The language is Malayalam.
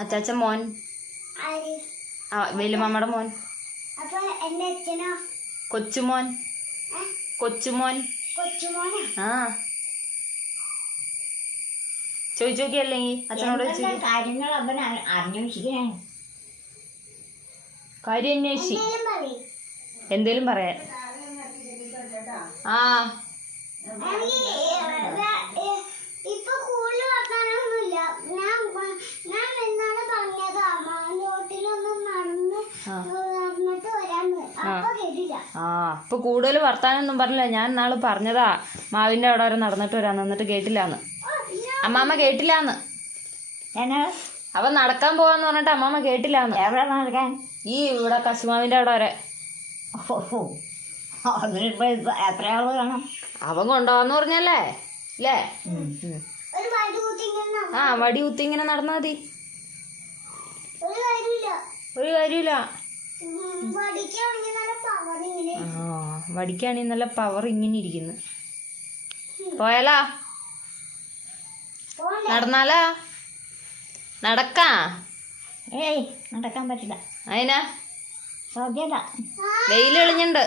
അച്ചാച്ചൻ മോൻ. വലിയമ്മയുടെ മോൻ. കൊച്ചുമോൻ. കൊച്ചുമോൻ. ആ ചോദിച്ചു നോക്കിയല്ലെങ്കിൽ അച്ഛനോട് കാര്യം അന്വേഷിച്ച് എന്തേലും പറയാൻ. ആ അപ്പൊ കൂടുതൽ വർത്താനൊന്നും പറഞ്ഞില്ല. ഞാൻ നാളെ പറഞ്ഞതാ മാവിന്റെ അവിടെ വരെ നടന്നിട്ട് വരാന്ന്, എന്നിട്ട് കേട്ടില്ലാന്ന്. അമ്മാമ്മ കേട്ടില്ലാന്ന്. അവൻ നടക്കാൻ പോവാന്ന് പറഞ്ഞിട്ട് അമ്മാമ്മ കേട്ടില്ലാന്ന്. എവിടെ നടക്കാൻ? ഈ ഇവിടെ കശുമാവിന്റെ അവിടെ വരെ. എത്ര ആള് വേണം? അവൻ കൊണ്ടുപോവാന്ന് പറഞ്ഞല്ലേ അല്ലേ? ആ വടി കുത്തി ഇങ്ങനെ നടന്നാ മതി. ഒരു കാര്യമില്ല. വടിക്കാണെങ്കിൽ നല്ല പവർ ഇങ്ങനെ ഇരിക്കുന്നു. പോയാലാ? നടന്നാലാ? നടക്കാ? ഏയ് നടക്കാൻ പറ്റില്ല. അതിനാ സാധ്യത. വെയിൽ എളിഞ്ഞുണ്ട്.